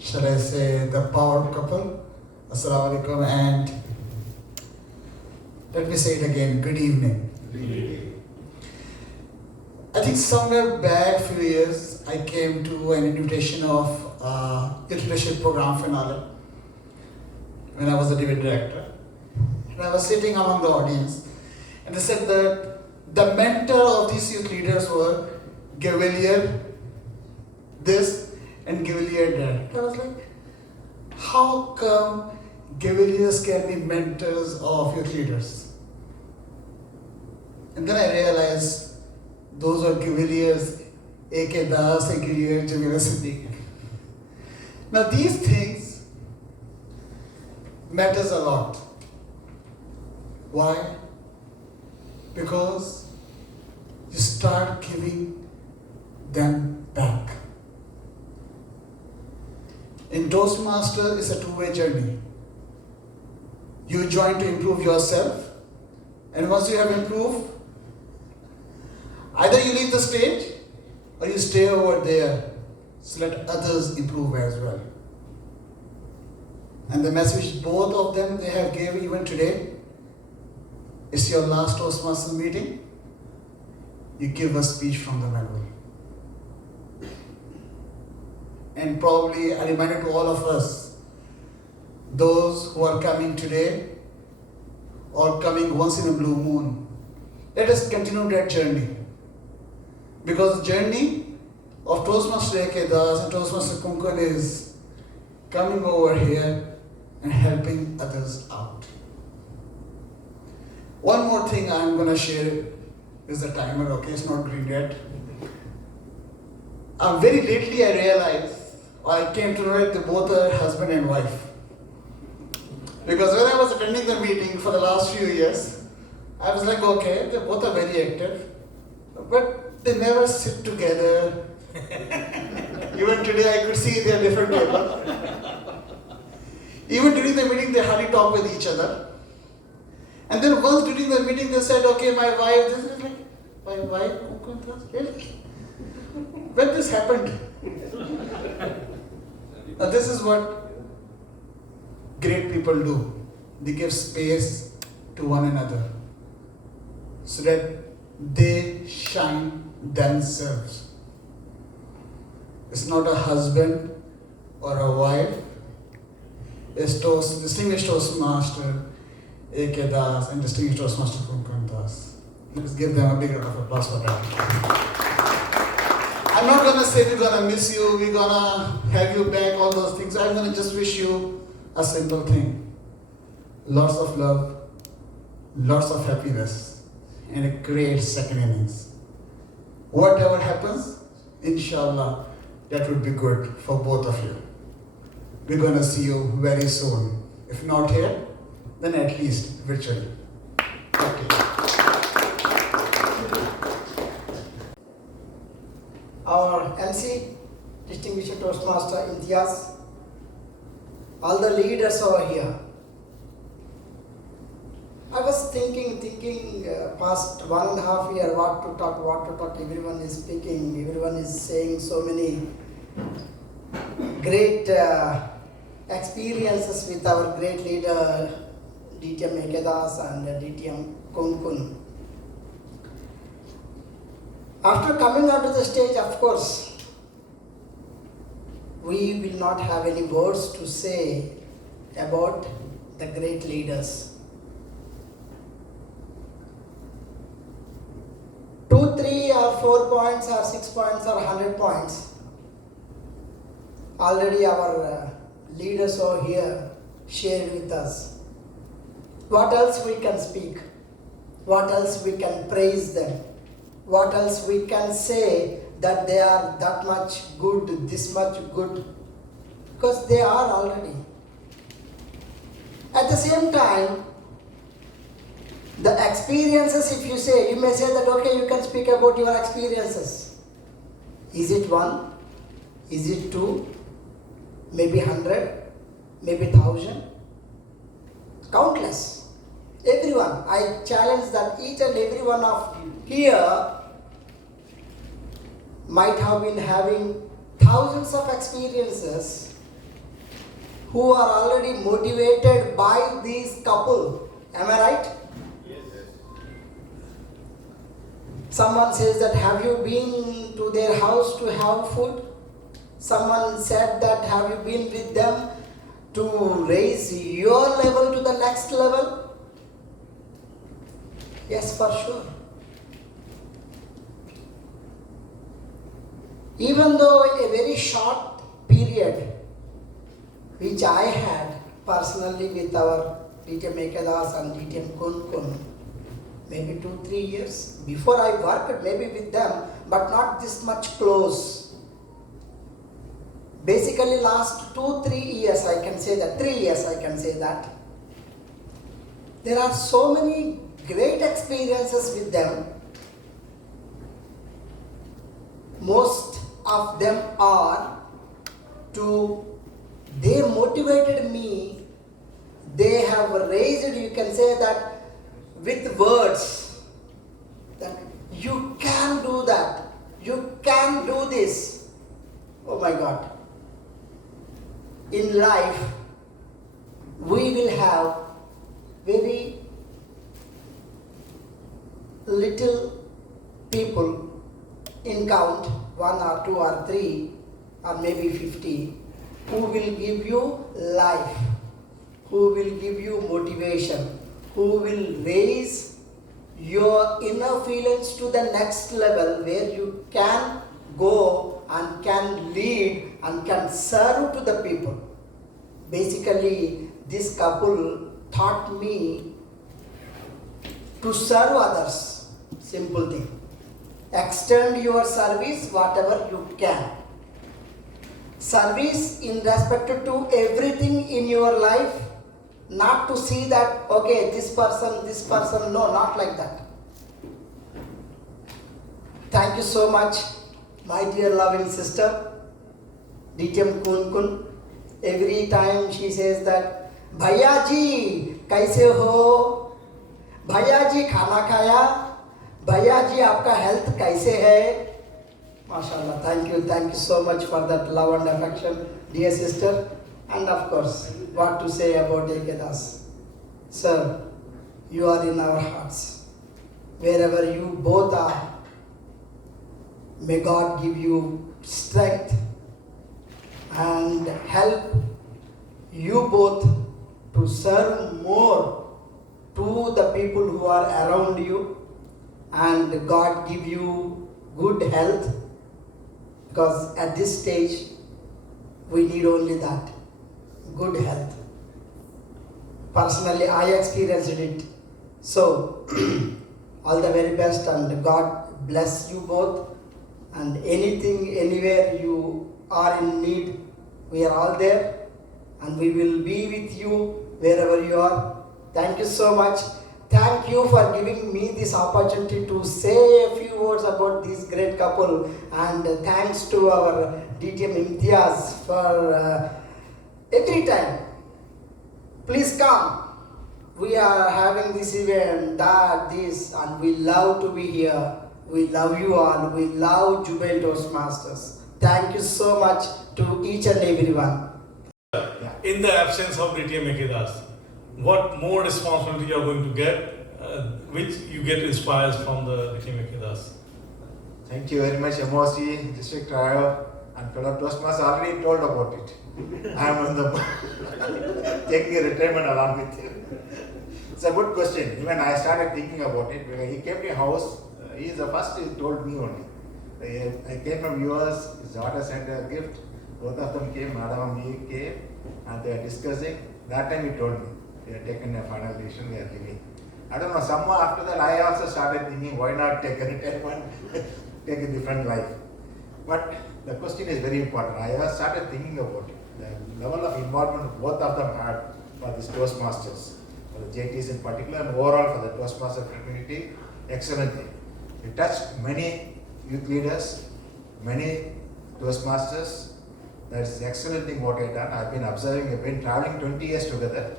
shall I say, the power couple. Assalamu alaikum, and let me say it again, good evening. I think somewhere back few years, I came to an invitation of leadership program finale when I was a debate director. And I was sitting among the audience, and they said that the mentor of these youth leaders were Gavelier this and Gavelier that. I was like, how come Gaveliers can be mentors of youth leaders? And then I realized those are Gaveliers, A.K. Das, A.K. Jamila Siddiq. Now these things matters a lot. Why? Because you start giving them back. In Toastmasters, it's a two-way journey. You join to improve yourself, and once you have improved, either you leave the stage or you stay over there, so let others improve as well. And the message both of them they have gave even today, it's your last Toastmasters meeting, you give a speech from the manual. And probably a reminder to all of us, those who are coming today or coming once in a blue moon, let us continue that journey. Because the journey of Toastmaster A.K. Das and Toastmaster KunKun is coming over here and helping others out. One more thing I'm going to share is the timer, okay, it's not green yet. Very lately I realized, or I came to know that they both are husband and wife. Because when I was attending the meeting for the last few years, I was like, okay, they both are very active, but they never sit together. Even today I could see they're different people. Even during the meeting they hardly talk with each other. And then once during the meeting they said, okay, my wife, this is like, my wife, really? When this happened? Now this is what great people do. They give space to one another so that they shine themselves. It's not a husband or a wife. It's distinguished Toastmaster A.K. Das and distinguished Toastmaster KunKun Das. Let's give them a big round of applause for that. I'm not going to say we're going to miss you, we're going to have you back, all those things. I'm going to just wish you a simple thing. Lots of love, lots of happiness, and a great second innings. Whatever happens, inshallah, that would be good for both of you. We're going to see you very soon. If not here, then at least virtually. Okay. Our MC, distinguished Toastmaster Imtiaz, all the leaders over here. I was thinking past 1.5 years what to talk. Everyone is speaking, everyone is saying so many great experiences with our great leader, DTM A.K. Das and DTM KunKun. After coming onto the stage, of course, we will not have any words to say about the great leaders. 2, 3 or 4 points or 6 points or 100 points, already our leaders over here shared with us. What else we can speak? What else we can praise them? What else we can say that they are that much good, this much good? Because they are already. At the same time, the experiences, if you say, you may say that, okay, you can speak about your experiences. Is it 1? Is it 2? Maybe 100? Maybe 1,000? Countless. Everyone. I challenge that each and every one of you here might have been having thousands of experiences who are already motivated by this couple. Am I right? Someone says that, have you been to their house to have food? Someone said that, have you been with them to raise your level to the next level? Yes, for sure. Even though a very short period which I had personally with our DTM Ekadas and DTM KunKun, maybe 2-3 years before I worked maybe with them, but not this much close. Basically last 2-3 years I can say that, 3 years I can say that. There are so many great experiences with them. Most of them are they motivated me, they have raised, you can say that, with words, that you can do that, you can do this. Oh my God. In life, we will have very little people in count, 1 or 2 or 3 or maybe 50, who will give you life, who will give you motivation, who will raise your inner feelings to the next level where you can go and can lead and can serve to the people. Basically, this couple taught me to serve others. Simple thing. Extend your service whatever you can. Service in respect to everything in your life, not to see that, okay, this person, no, not like that. Thank you so much, my dear loving sister, DTM KunKun. Every time she says that, Bhaiya ji, kaise ho? Bhaiya ji, khana khaya? Bhaiya ji, aapka health kaise hai? MashaAllah, thank you so much for that love and affection, dear sister. And of course, what to say about Ekadas? Sir, you are in our hearts. Wherever you both are, may God give you strength and help you both to serve more to the people who are around you, and God give you good health, because at this stage we need only that, good health. Personally, I experienced it. So all the very best, and God bless you both, and anything, anywhere you are in need, we are all there, and we will be with you wherever you are. Thank you so much. Thank you for giving me this opportunity to say a few words about this great couple, and thanks to our DTM Imtiaz for every time. Please come. We are having this event, this, and we love to be here. We love you all. We love Jubail Toastmasters. Thank you so much to each and everyone. In the absence of DTM Ekadas, what more responsibility you are going to get, which you get inspired from the DTM Ekadas? Thank you very much, MOC, District Driver, and fellow Toastmasters already told about it. I am on the taking a retirement along with him. It's a good question. Even I started thinking about it. When he came to my house, he is the first he told me only. I came from US, his daughter sent a gift. Both of them came, Madam and me came, and they are discussing. That time he told me, they have taken a final decision, they are leaving. I don't know, somehow after that I also started thinking, why not take a retirement, take a different life. But the question is very important. I have started thinking about it. The level of involvement both of them had for this Toastmasters, for the JTs in particular, and overall for the Toastmaster community, excellently. It touched many youth leaders, many Toastmasters. That's the excellent thing what I done. I've been observing, I've been traveling 20 years together.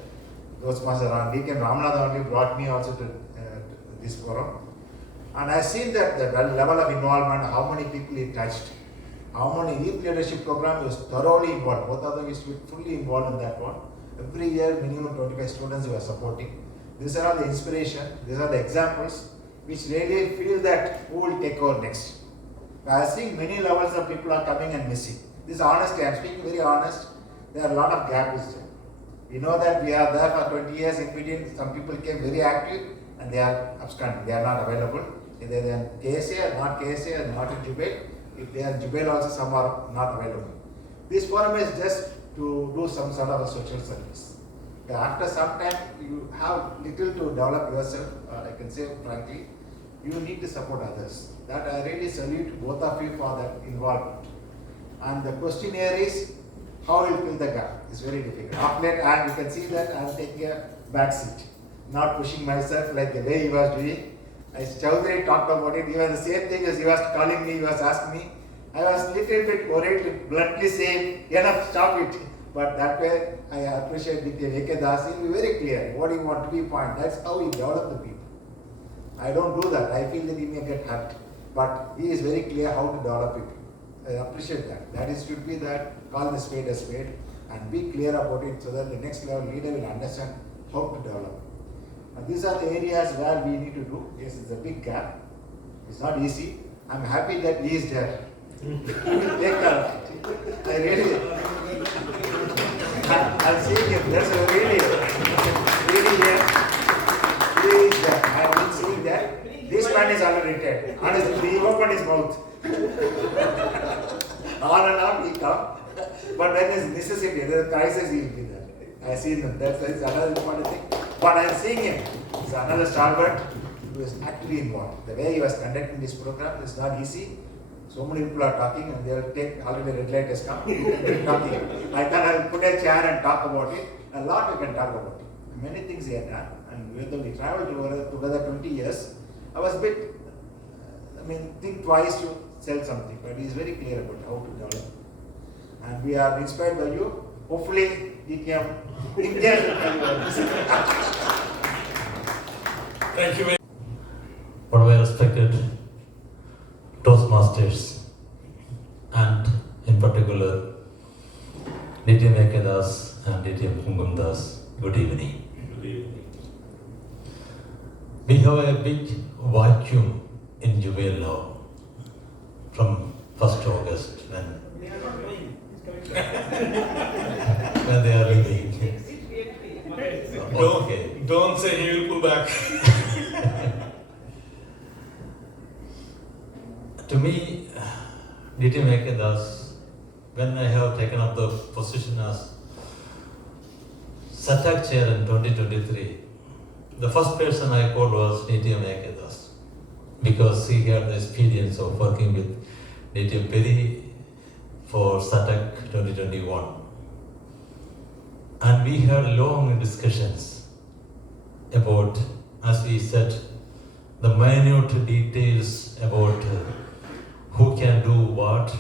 Toastmasters around. DK Ramanathan only brought me also to this forum. And I've seen that the level of involvement, how many people he touched. Harmony Youth Leadership Program, he was thoroughly involved. Both of them used to be fully involved in that one. Every year, minimum 25 students we are supporting. These are all the inspiration, these are the examples which really feel that who will take over next. I have seen many levels of people are coming and missing. This is honestly, I am speaking very honest, there are a lot of gaps there. We know that we are there for 20 years in between, some people came very active and they are absconding, they are not available. Either they are in KSA or not KSA or not in Jubail. If they are in Jubail also, some are not available. This forum is just to do some sort of a social service. After some time, you have little to develop yourself, I can say frankly, you need to support others. That I really salute both of you for that involvement. And the question here is, how will fill the gap? It's very difficult. Of late, and you can see that I am taking a back seat, not pushing myself like the way he was doing. As Chaudhary talked about it, even the same thing as he was calling me, he was asking me. I was little bit worried to bluntly say, enough, stop it. But that way, I appreciate Dr. A.K. Das. He will be very clear what he want to be point. That's how he develop the people. I don't do that. I feel that he may get hurt. But he is very clear how to develop people. I appreciate that. That is should be that, call the spade a spade and be clear about it so that the next level leader will understand how to develop. And these are the areas where we need to do. Yes, it's a big gap. It's not easy. I'm happy that he is there. Take care of it. I really, I'm seeing him. That's a really there. He is there. I have been seeing that. This man is already retired. Honestly, he opened his mouth. On and on he come. But when there is necessity, there is crisis, he will be there. I see him. That's another important thing. But I am seeing him. He's another stalwart who is actually involved. The way he was conducting this program is not easy. So many people are talking and they will take, already red light has come, talking. I thought I will put a chair and talk about it. A lot we can talk about it. Many things he had done. And when we traveled together 20 years, I was a bit, think twice to sell something. But he is very clear about how to develop. And we are inspired by you. Hopefully, he can India. Thank you very much. What I respected Toastmasters and in particular DTM A.K. Das and DTM KunKun Das, good evening. Good evening. We have a big vacuum in Jubail now from 1st August when they are leaving. Okay. Don't say he will pull back. To me, DTM A.K. Das, when I have taken up the position as SATAC chair in 2023, the first person I called was DTM A.K. Das because he had the experience of working with DTM Peri for SATAC 2021. And we had long discussions about, as we said, the minute details about who can do what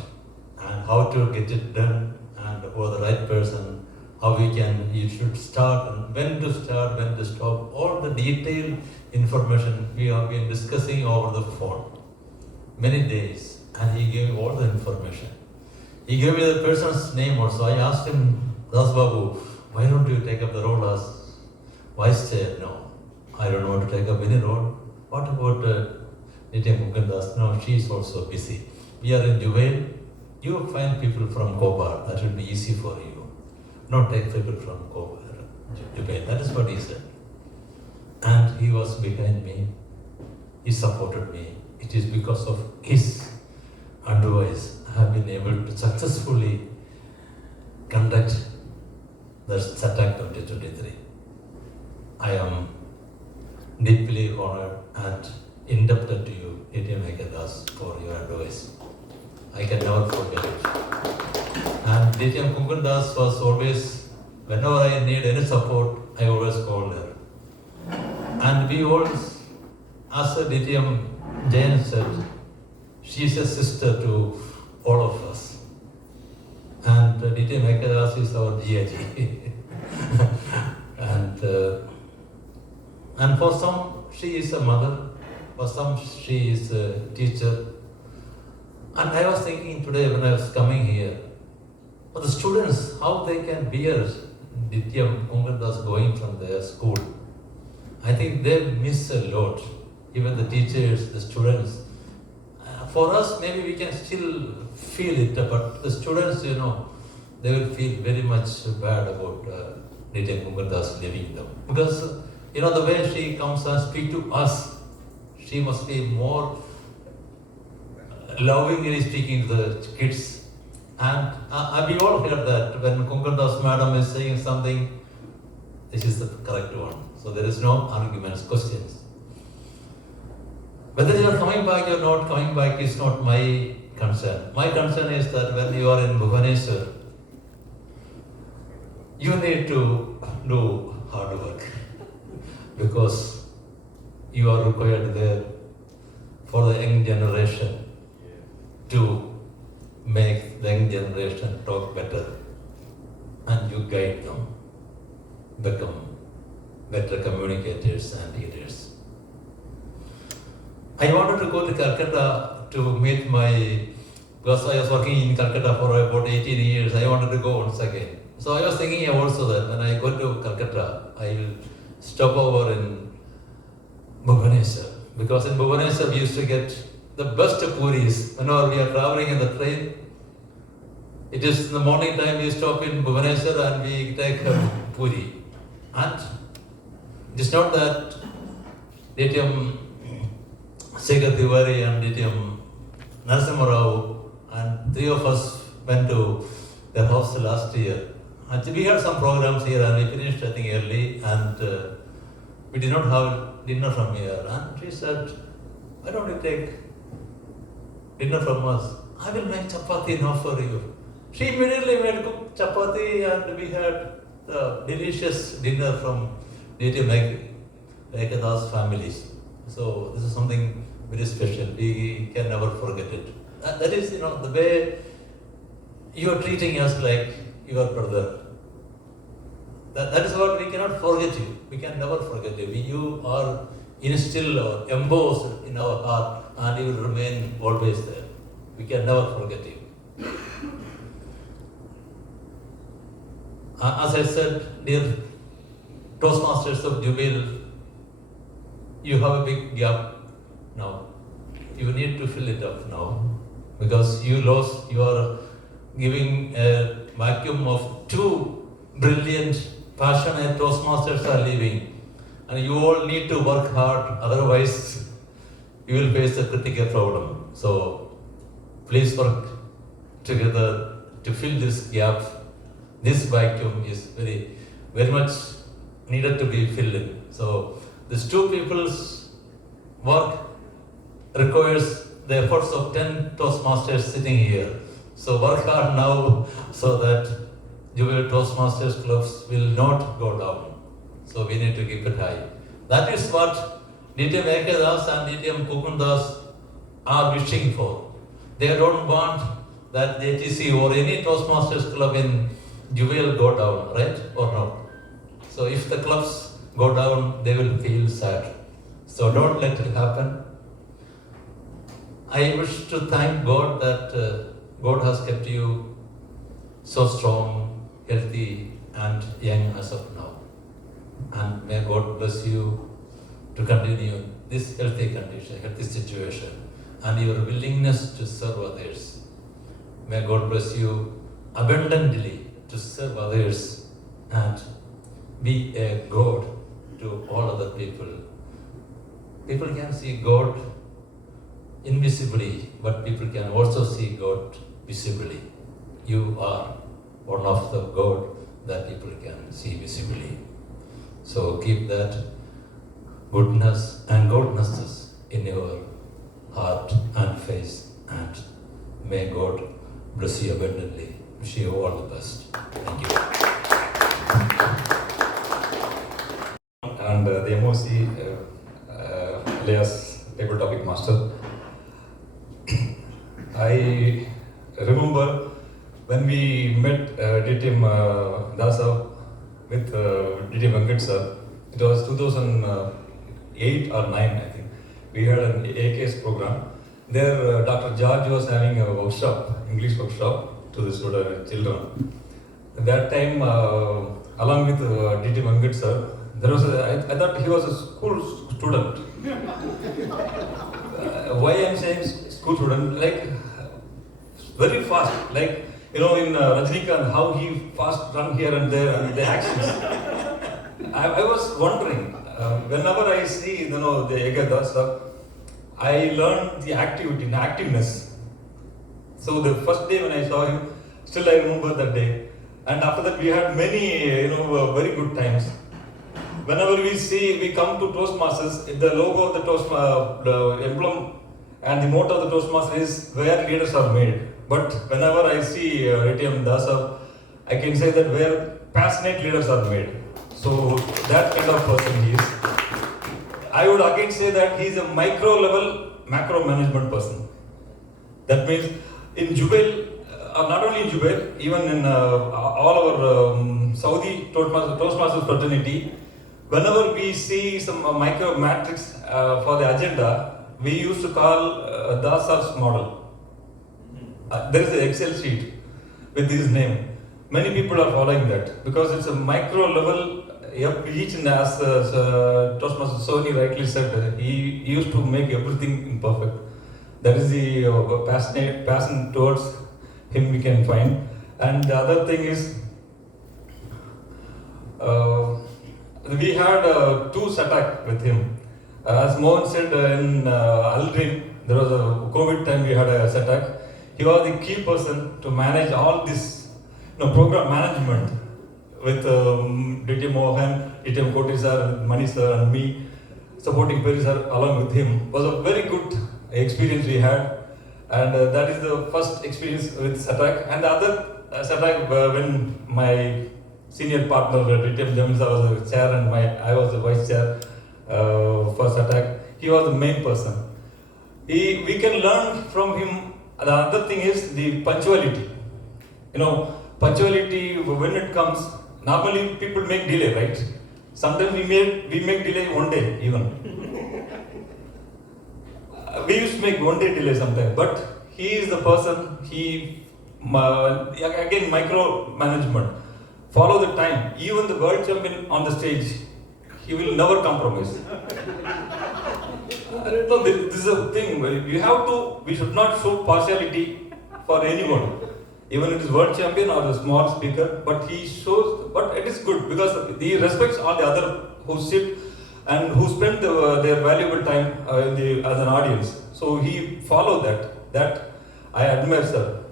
and how to get it done and for the right person, how you should start and when to start, when to stop, all the detailed information we have been discussing over the phone many days, and he gave all the information. He gave me the person's name also. I asked him, Das Babu, why don't you take up the role as vice chair? No, I don't want to take up any role. What about DTM KunKun Das? No, she is also busy. We are in Jubail. You find people from Kobar, that will be easy for you. Not take people from Jubail. That is what he said. And he was behind me. He supported me. It is because of his advice I have been able to successfully conduct the SATAC 2023. I am deeply honored and indebted to you, DTM A.K. Das, for your advice. I can never forget it. And DTM KunKun Das was always, whenever I need any support, I always call her. And we always, as a DTM Jain said, she is a sister to all of us. And DTM A.K. Das is our GIG. And for some, she is a mother. For some, she is a teacher. And I was thinking today when I was coming here, for the students, how they can bear Ditya KunKun going from their school. I think they miss a lot, even the teachers, the students. For us, maybe we can still feel it, but the students, they will feel very much bad about Ditya KunKun leaving them. Because, the way she comes and speaks to us, she must be more lovingly speaking to the kids. And we all heard that when KunKun madam is saying something, this is the correct one. So there is no arguments, questions. Whether you are coming back or not coming back is not my concern. My concern is that when you are in Bhubaneswar, you need to do hard work because you are required there for the young generation to make the young generation talk better and you guide them, become better communicators and leaders. I wanted to go to Calcutta to meet because I was working in Calcutta for about 18 years, I wanted to go once again. So I was thinking also that when I go to Calcutta, I will stop over in Bhubaneswar. Because in Bhubaneswar we used to get the best puris. Whenever we are traveling in the train, it is in the morning time we stop in Bhubaneswar and we take a puri. And it is not that Dityam Sekhar Tiwari and Dityam Narasimha Rao and three of us went to their house last year. And we had some programs here and we finished I think early and we did not have dinner from here. And she said, why don't you take dinner from us? I will make chapati now for you. She immediately made cooked chapati and we had the delicious dinner from native Ekada's families. So this is something very special. We can never forget it. That is, the way you are treating us like your brother. That is what we cannot forget you. We can never forget you. You are instilled or embossed in our heart and you will remain always there. We can never forget you. As I said, dear Toastmasters of Jubil, you have a big gap now. You need to fill it up now because you are giving a vacuum of two brilliant, passionate Toastmasters are leaving. And you all need to work hard, otherwise you will face a critical problem. So please work together to fill this gap. This vacuum is very, very much needed to be filled in. So these two people's work requires the efforts of 10 Toastmasters sitting here. So work hard now so that Jubilee Toastmasters clubs will not go down. So we need to keep it high. That is what Ditya Ekada's and Ditya KunKun are wishing for. They don't want that JTC or any Toastmasters club in Jubilee go down, right or not? So if the clubs go down, they will feel sad. So don't let it happen. I wish to thank God that God has kept you so strong, healthy and young as of now. And may God bless you to continue this healthy condition, healthy situation and your willingness to serve others. May God bless you abundantly to serve others and be a God to all other people. People can see God invisibly, but people can also see God visibly. You are one of the God that people can see visibly. So keep that goodness and godnesses in your heart and face, and may God bless you abundantly. Wish you all the best. Thank you. And the MOC, alias Table Topic Master. I remember when we met DTM Dasa with DTM Venkat sir, it was 2008 or 9 I think. We had an AKS program. there Dr. George was having a workshop, English workshop to the children. At that time, along with D.T. Venkat sir, there was I thought he was a school student. Why I'm saying school student? Like very fast, like in Rajnikant, how he fast run here and there and the actions. I was wondering, whenever I see the Ekada stuff, I learned the activeness. So the first day when I saw him, still I remember that day. And after that we had many, very good times. Whenever we come to Toastmasters, the logo of the emblem and the motto of the Toastmasters is where leaders are made. But whenever I see ATM Dasa, I can say that where passionate leaders are made. So that kind of person he is. I would again say that he is a micro level, macro management person. That means in Jubail, not only in Jubail, even in all our Saudi Toastmasters fraternity, whenever we see some micro matrix for the agenda, we used to call Dasa's model. There is an Excel sheet with his name. Many people are following that because it's a micro level. Each and as Toastmaster Sony rightly said, he used to make everything imperfect. That is the passion towards him we can find. And the other thing is, we had two SATAC with him. As Mohan said in Aldrin, there was a COVID time we had a SATAC. He was the key person to manage all this program management with DTM Mohan, DTM Koti sir, Mani sir and me supporting Peri sir along with him. It was a very good experience we had, and that is the first experience with SATAC. And the other SATAC when my senior partner DTM Jamil sir was the chair and I was the vice chair for SATAC. He was the main person. We can learn from him. The other thing is the punctuality. Punctuality when it comes, normally people make delay, right? Sometimes we make delay one day even. We used to make one day delay sometimes, but he is the person. Again micro management. Follow the time. Even the world champion on the stage, he will never compromise. No, this is a thing. We should not show partiality for anyone. Even it is world champion or the small speaker, but he shows, but it is good because he respects all the other who sit and who spend their valuable time as an audience. So he followed that. That I admire, sir.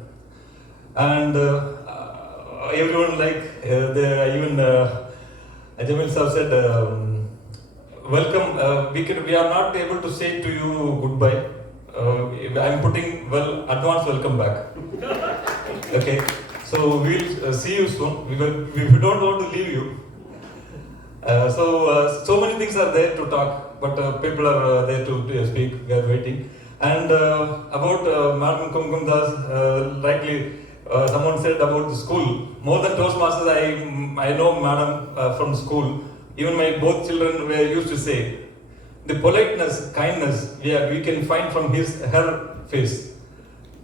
And everyone even Jamil sir said, welcome. We are not able to say to you goodbye. I am putting advance welcome back. Okay, so we'll see you soon. We don't want to leave you. So many things are there to talk, but people are there to speak. We are waiting. And about Madam KunKun Das, rightly someone said about the school. More than Toastmasters, I know Madam from school. Even my both children were used to say, the politeness, kindness we can find from her face.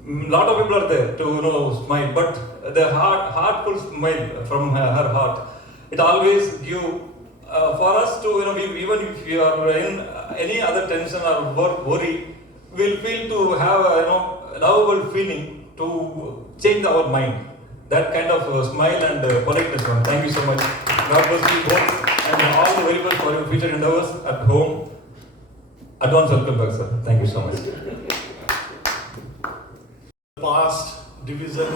Lot of people are there to smile, but the heartful smile from her heart, it always give for us to even if you are in any other tension or worry, we'll feel to have a lovable feeling to change our mind. That kind of smile and politeness. Thank you so much. God bless you both and all the very best for your future endeavors at home. Advance welcome back, sir. Thank you so much. Past Division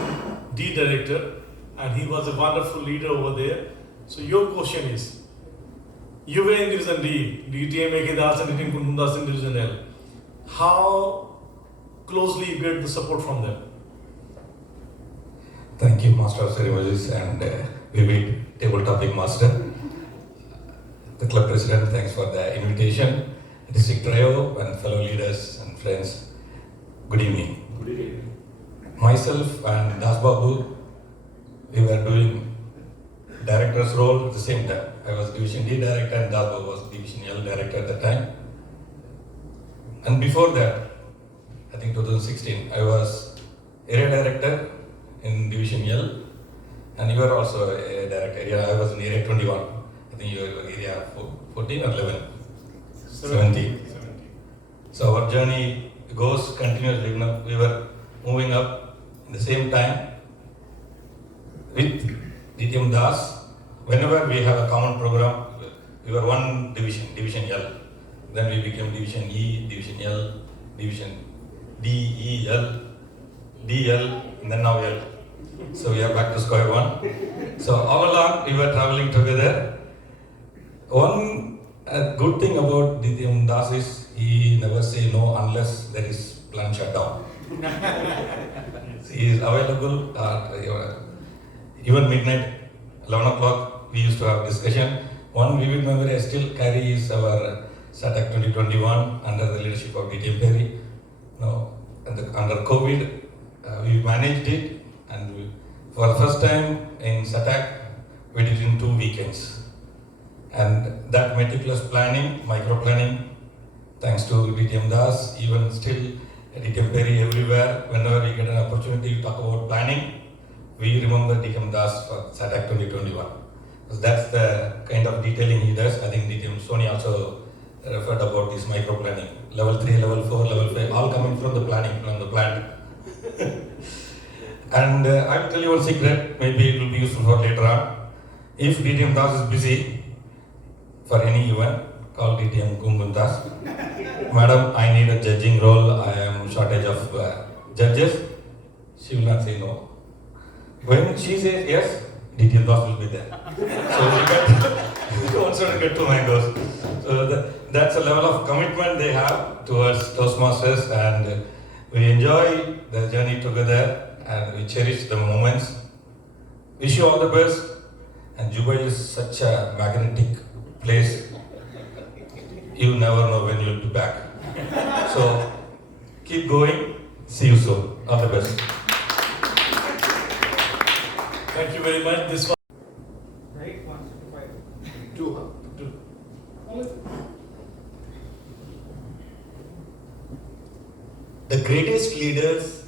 D Director, and he was a wonderful leader over there. So your question is, you were in Division D, DTM Ekedas and DTM KunKun Das in Division L. How closely you get the support from them? Thank you, Master of Ceremonies and vivid table topic master. The club president, thanks for the invitation. District Trio and fellow leaders and friends, good evening. Good evening. Myself and Das Babu, we were doing director's role at the same time. I was Division D director and Das Babu was Division L director at the time. And before that, I think 2016, I was area director in Division L, and you were also a director. Yeah, I was in area 21. I think you were area 14 or 11? 17. So our journey goes continuously. We were moving up in the same time with DTM Das. Whenever we have a common program, we were one division, Division L. Then we became Division E, Division L, Division D, E, L, DL, and then now L. So we are back to square one. So all along we were traveling together. One good thing about DTM Das is he never say no unless there is plant shutdown. He is available even midnight, 11 o'clock. We used to have discussion. One vivid memory I still carry is our SATAC 2021 under the leadership of DTM Perry. Under COVID, we managed it, and for the first time in SATAC, we did it in 2 weekends. And that meticulous planning, micro planning, thanks to DTM Das, even still DTM Perry everywhere, whenever we get an opportunity to talk about planning, we remember DTM Das for SATAC 2021. So that's the kind of detailing he does. I think DTM Sony also referred about this micro planning. Level 3, level 4, level 5, all coming from the planning, from the plant. And I will tell you one secret, maybe it will be useful for later on. If DTM Das is busy for any event, call DTM KunKun Das. Madam, I need a judging role, I am shortage of judges. She will not say no. When she says yes, DTM Das will be there. So you get one sort of get 2 mangoes. So that's a level of commitment they have towards Toastmasters, and we enjoy the journey together and we cherish the moments. Wish you all the best. And Dubai is such a magnetic place. You never know when you'll be back. So keep going. See you soon. All the best. Thank you very much. This was Right, 165. Two. The greatest leaders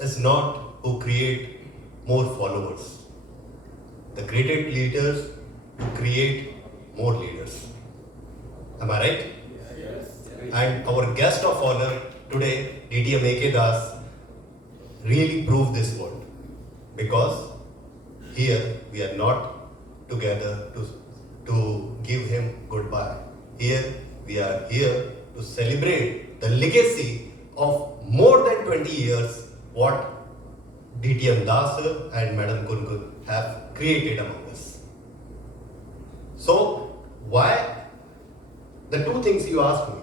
is not who create more followers. The greatest leaders who create more leaders. Am I right? Yes. And our guest of honor today, DTM AK Das, really proved this point. Because here we are not together to give him goodbye. Here we are here to celebrate the legacy of more than 20 years what DTM Das and Madam KunKun have created among us. So why the 2 things you asked me?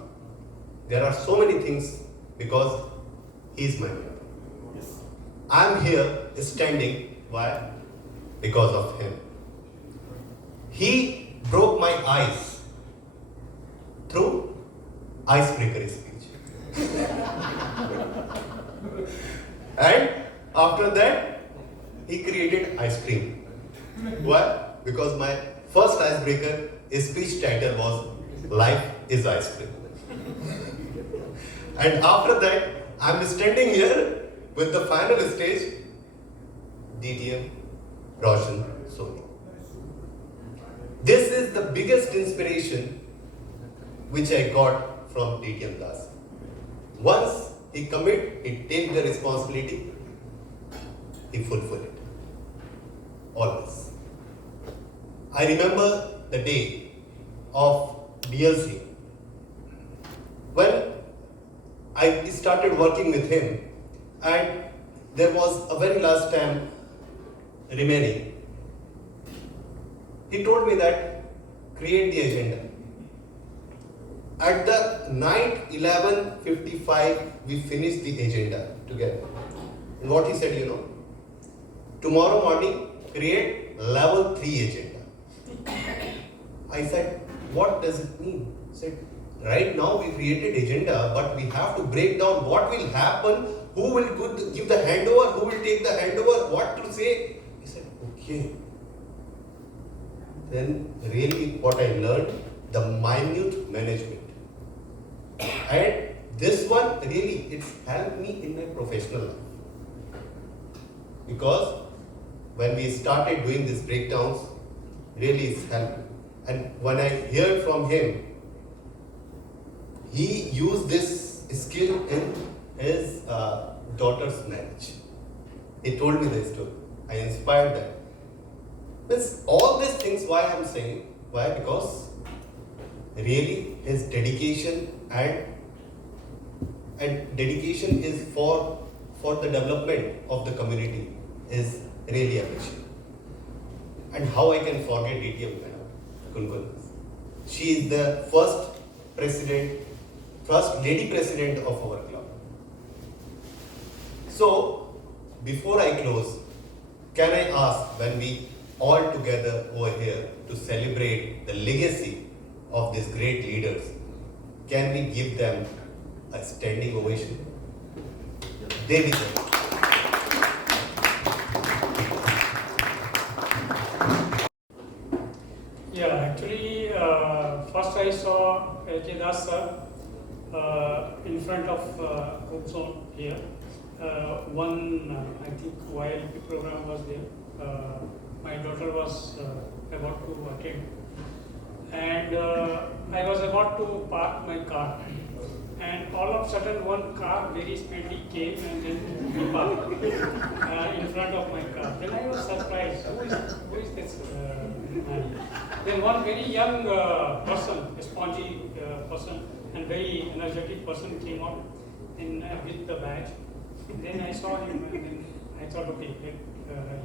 There are so many things because he is my mentor. I am here standing. Why? Because of him. He broke my ice through icebreaker speech. And after that, he created ice cream. Why? Because my first icebreaker speech title was Life is Ice Cream. And after that, I'm standing here with the final stage, DTM Roshan Soni. This is the biggest inspiration which I got from DTM Das. Once he commit, he take the responsibility, he fulfill it. Always. I remember the day of DLC when I started working with him, and there was a very last time remaining. He told me that create the agenda. At the night 11:55, we finished the agenda together. And what he said, tomorrow morning create level 3 agenda. I said, what does it mean? He said, right now we created agenda, but we have to break down what will happen, who will give the handover, who will take the handover, what to say. He said, okay. Then really what I learned, the minute management. And this one really, it's helped me in my professional life. Because when we started doing these breakdowns, really it's helped. And when I heard from him, he used this skill in his daughter's marriage. He told me this story. I inspired that. Means all these things, why I'm saying, why? Because really his dedication and dedication is for the development of the community is really appreciated. And how I can forget DTM madam, KunKun. She is the first lady president of our club. So, before I close, can I ask, when we all together over here to celebrate the legacy of these great leaders, can we give them a standing ovation? They deserve it. Yeah, actually, first I saw A.K. Das sir in front of Group Zone here. I think YLP program was there. My daughter was about to attend. And I was about to park my car. And all of a sudden one car very speedily came and then parked in front of my car. Then I was surprised, who is this man? Then one very young person, a spongy person and very energetic person came out with the badge. Then I saw him and then I thought, okay,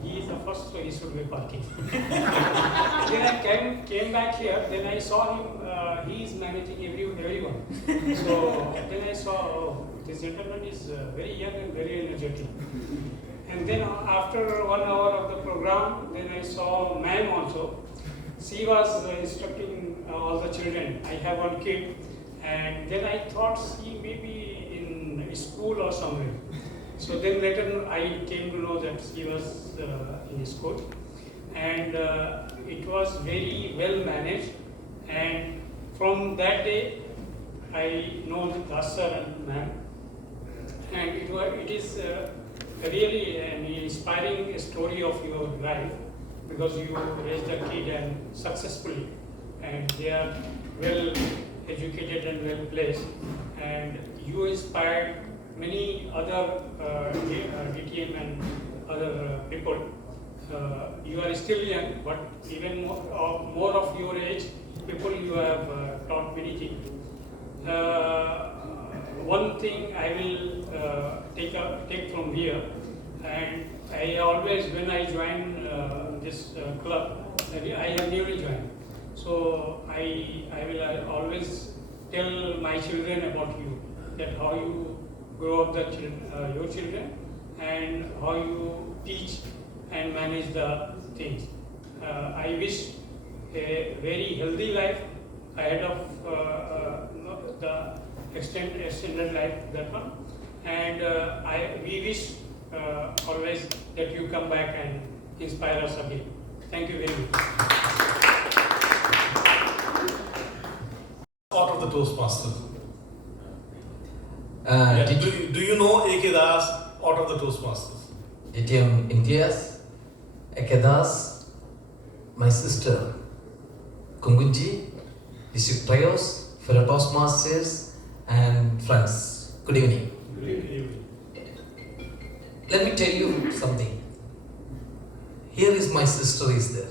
he is the first, so he should be parking. Then I came back here, then I saw him, he is managing everyone. So then I saw, oh, this gentleman is very young and very energetic. And then after 1 hour of the program, then I saw ma'am also. She was instructing all the children. I have one kid, and then I thought she may be in school or somewhere. So then later I came to know that she was in school, and it was very well managed. And from that day, I know Das sir and ma'am, and it is really an inspiring story of your life, because you raised a kid and successfully, and they are well educated and well placed, and you inspired many other DTM and other people. You are still young, but even more of your age people, you have taught many things. One thing I will take from here, and I always, when I join this club, I have newly joined. So I will always tell my children about you, that how you grow up your children and how you teach and manage the things. I wish a very healthy life ahead of the extended life, that one. And we wish always that you come back and inspire us again. Thank you very much. Out of the Toastmasters. Did Do you know A.K. Das out of the Toastmasters? DTM India's Ekedas, my sister KunKun, District Trios, fellow Toastmasters, and friends. Good evening. Let me tell you something. Here is my sister is there.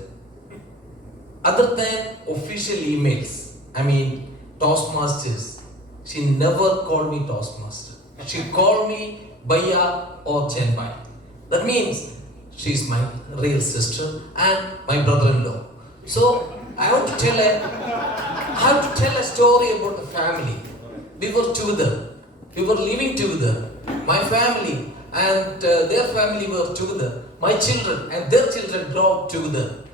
Other than official emails, Toastmasters, she never called me Toastmaster. She called me Bhaiya or Chenbai. That means she is my real sister and my brother-in-law. So I have to tell a story about the family. We were together. We were living together. My family and their family were together. My children and their children grew up together.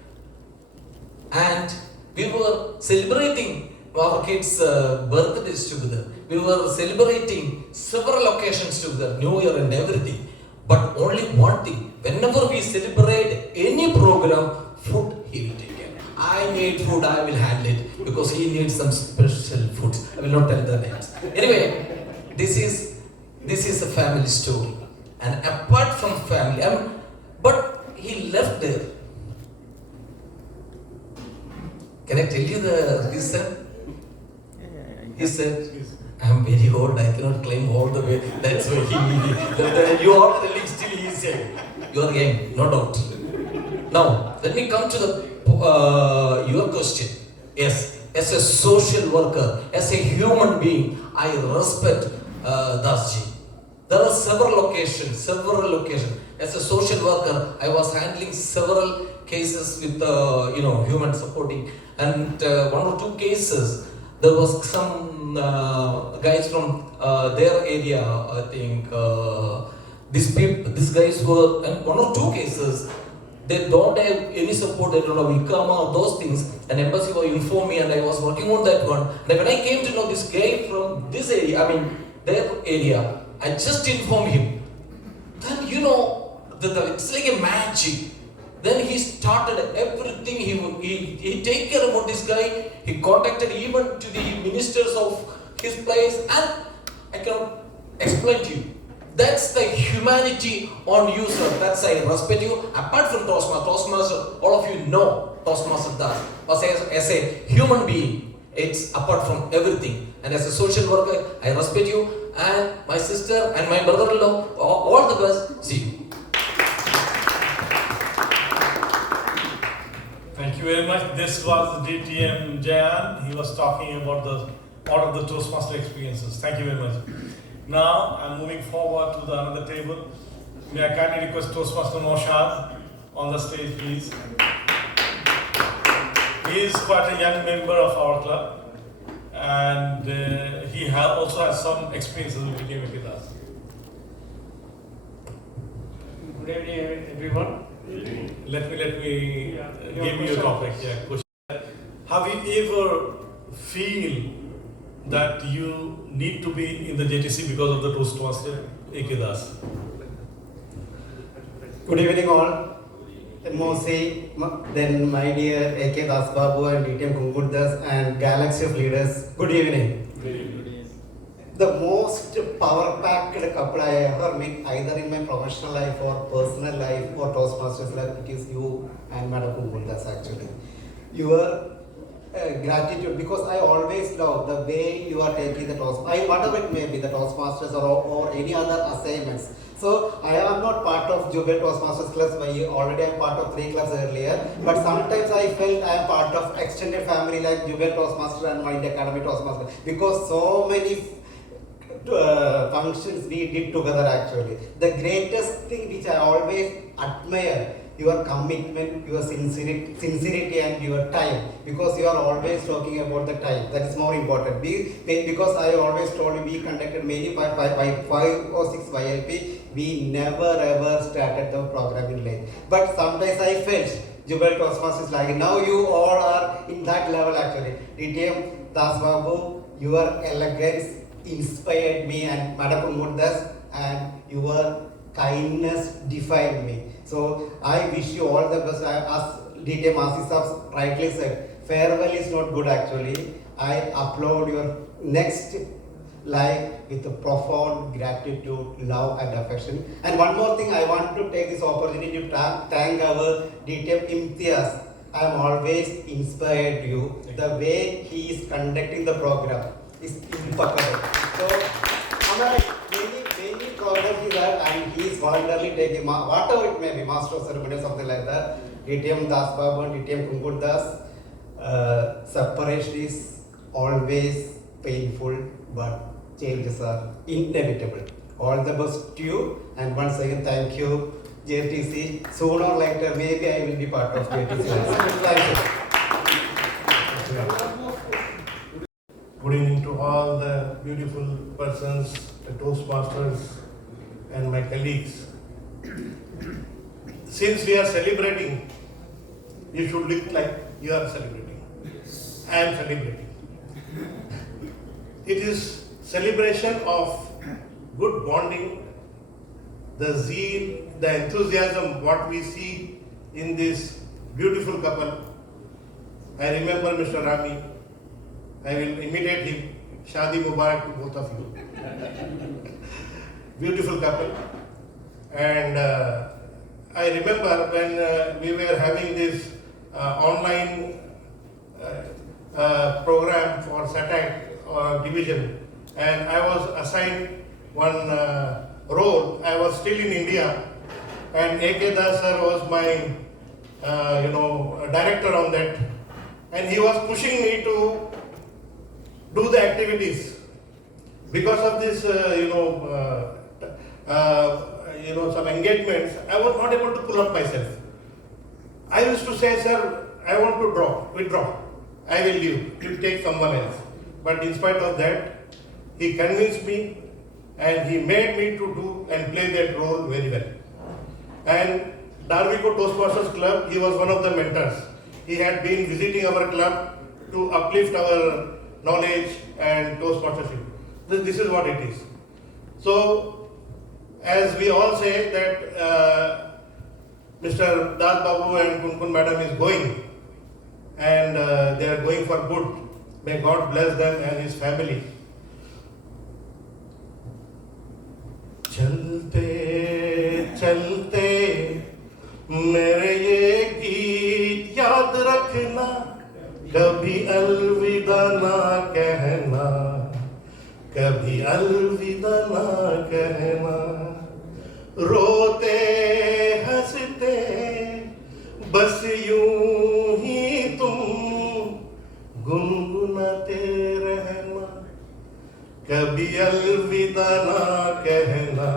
And we were celebrating our kids' birthdays together. We were celebrating several occasions together, New Year and everything. But only one thing, whenever we celebrate any program, food he will take care. I made food, I will handle it, because he needs some special food. I will not tell the names. Anyway, this is a family story. And apart from family, but he left there. Can I tell you the reason? He said, I'm very old, I cannot climb all the way. That's why you are the least still he said. You are young, no doubt. Now, let me come to your question. Yes, as a social worker, as a human being, I respect Dasji. There are several occasions. As a social worker, I was handling several cases with human supporting, and one or two cases, there was some guys from their area. I think these guys were, and one or two cases, they don't have any support, they don't have IKAMA, those things. And embassy was informed me, and I was working on that one. And when I came to know this guy from this area, their area, I just informed him. Then it's like a magic. Then he started everything. He take care about this guy. He contacted even to the ministers of his place, and I cannot explain to you. That's the humanity on you, sir. That's I respect you. Apart from Toastmasters, all of you know Toastmasters does. But as a human being, it's apart from everything. And as a social worker, I respect you. And my sister and my brother-in-law, all the best. See you. Thank you very much. This was DTM Jayan. He was talking about part of the Toastmaster experiences. Thank you very much. Now I'm moving forward to the another table. May I kindly request Toastmaster Noshad on the stage, please. He is quite a young member of our club, and he also has some experiences with DTM with us. Good evening, everyone. Let me give you a topic. Yeah, question. Have you ever feel that you need to be in the JTC because of the Toastmaster Ekedas? Good evening all. Mosi, then my dear A.K. Das Babu and DTM KunKun Das and Galaxy of Leaders. Good evening. The most power-packed couple I ever met, either in my professional life or personal life or Toastmasters life, it is you and Madam KunKun Das actually. Your gratitude, because I always love the way you are taking the Toastmasters, whatever it may be, the Toastmasters or any other assignments. So I am not part of Jubilee Toastmasters clubs, already I am part of 3 clubs earlier, but sometimes I felt I am part of extended family like Jubilee Toastmasters and Mind Academy Toastmasters, because so many functions we did together actually. The greatest thing which I always admire, your commitment, your sincerity and your time, because you are always talking about the time. That is more important. Because I always told you, we conducted many 5 or 6 YLP, we never ever started the programming late. But sometimes I felt Jubilee Toastmasters like now you all are in that level actually. DTM Das Babu, your elegance inspired me, and Madam KunKun Das, and your kindness defined me. So I wish you all the best. As DTM Asisab rightly said, farewell is not good actually. I applaud your next life with a profound gratitude, love and affection. And one more thing, I want to take this opportunity to thank our DTM Imtiaz. I am always inspired you. The way he is conducting the program is impeccable. So, many programs he had, and he is voluntarily taking whatever it may be, master of ceremony, something like that. DTM Das Babu and DTM KunKun Das. Separation is always painful, but changes are inevitable. All the best to you, and once again thank you, JTC. Sooner or later, maybe I will be part of JTC. Thank you. Good evening to all the beautiful persons, the Toastmasters and my colleagues. Since we are celebrating, you should look like you are celebrating. I am celebrating. It is celebration of good bonding, the zeal, the enthusiasm, what we see in this beautiful couple. I remember Mr. Rami. I will imitate him. Shadi Mubarak to both of you. Beautiful couple. And I remember when we were having this online program for SATAC division, and I was assigned one role. I was still in India, and A.K. Das sir was my director on that, and he was pushing me to do the activities. Because of this, some engagements, I was not able to pull up myself. I used to say, sir, I want to withdraw. I will leave. You take someone else. But in spite of that, he convinced me and he made me to do and play that role very well. And Darvico Toastmasters Club, he was one of the mentors. He had been visiting our club to uplift our knowledge and Toastmastership. This is what it is. So, as we all say that Mr. Das Babu and KunKun Madam is going, and they are going for good. May God bless them and his family. चलते चलते मेरे ये गीत याद रखना, कभी अलविदा ना कहना, कभी अलविदा ना कहना, रोते हंसते बस यूं ही तुम गुनगुनाते रहना, कभी अलविदा ना कहना,